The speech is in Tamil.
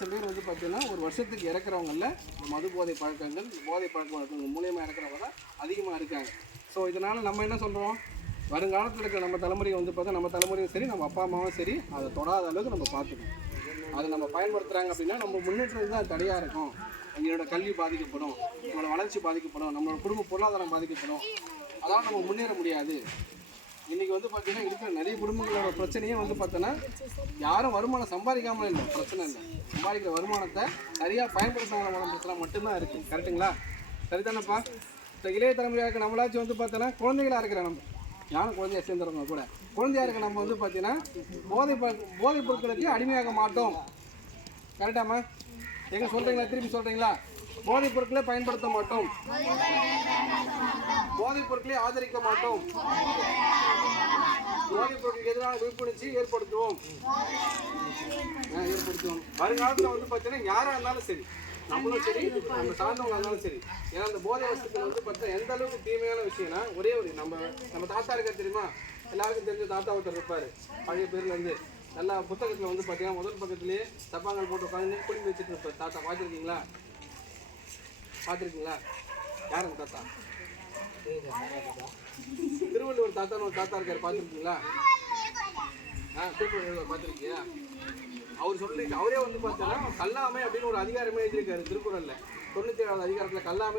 லட்சம் பேர் வந்து பார்த்தீங்கன்னா ஒரு வருஷத்துக்கு இறக்குறவங்கள மது போதை பழக்கங்கள் போதை பழக்க வழக்கங்கள் மூலியமாக இறக்குறவங்க தான் அதிகமாக இருக்காங்க. ஸோ இதனால் நம்ம என்ன சொல்கிறோம், வருங்காலத்தில் இருக்கிற நம்ம தலைமுறை வந்து பார்த்தா நம்ம தலைமுறையும் சரி நம்ம அப்பா அம்மாவும் சரி அதை தொடாத அளவுக்கு நம்ம பார்த்துக்கணும். அதை நம்ம பயன்படுத்துகிறாங்க அப்படின்னா நம்ம முன்னேற்றம் தான் தடையாக இருக்கும். எங்களோட கல்வி பாதிக்கப்படும், நம்மளோட வளர்ச்சி பாதிக்கப்படும், நம்மளோட குடும்ப பொருளாதாரம் பாதிக்கப்படும். அதான் நம்ம முன்னேற முடியாது. இன்றைக்கி வந்து பார்த்தீங்கன்னா இருக்கிற நிறைய குடும்பங்களோட பிரச்சனையே வந்து பார்த்தோன்னா யாரும் வருமானம் சம்பாதிக்காமல் இல்லை, பிரச்சனை இல்லை. சம்பாதிக்கிற வருமானத்தை சரியாக பயன்படுத்தாத பிரச்சனை மட்டும்தான் இருக்குது. கரெக்டுங்களா? சரிதானப்பா? இப்போ இளைய தலைமுறையாக நம்மளாச்சும் வந்து பார்த்தோன்னா குழந்தைகளாக இருக்கிற நம்ம யாரும் குழந்தைய சேர்ந்துறவங்க கூட குழந்தையாக இருக்க நம்ம வந்து பார்த்தீங்கன்னா போதைப் பொருட்களுக்கு அடிமையாக மாட்டோம். கரெக்டாம்மா? எங்கே சொல்கிறீங்களா? திருப்பி சொல்கிறீங்களா? போதைப் பொருட்களை பயன்படுத்த மாட்டோம், போதைப் பொருட்களை ஆதரிக்க மாட்டோம், போதைப் பொருட்களுக்கு எதிரான விழிப்புணர்ச்சி ஏற்படுத்துவோம். வருங்காலத்தில் வந்து பார்த்தீங்கன்னா யாராக இருந்தாலும் சரி, நம்மளும் சரி நம்ம சார்ந்தவங்க இருந்தாலும் சரி, ஏன்னா அந்த போதை வசதிகள் வந்து பார்த்தா எந்த அளவுக்கு தீமையான விஷயம்னா ஒரே ஒரு நம்ம தாத்தா இருக்க தெரியுமா, எல்லாருக்கும் தெரிஞ்ச தாத்தா ஒருத்தர் இருப்பார் பழைய பேர்லேருந்து. நல்லா புத்தகத்தில் வந்து பார்த்தீங்கன்னா முதல் பக்கத்துலேயே தப்பாங்கல் போட்டு உட்காந்து குடிமை வச்சுட்டு இருப்பார் தாத்தா. பார்த்துருக்கீங்களா? யார் அந்த தாத்தா? திருவள்ளுவர் தாத்தான்னு ஒரு தாத்தா இருக்கார், பார்த்துருக்கீங்களா? திருக்குறள் பார்த்துருக்கியா? அவர் சொல்லிட்டு அவரே வந்து பார்த்தோன்னா கல்லாமை அப்படின்னு ஒரு அதிகாரமே எழுதியிருக்காரு திருக்குறளில். 97வது அதிகாரத்தில் கல்லாமை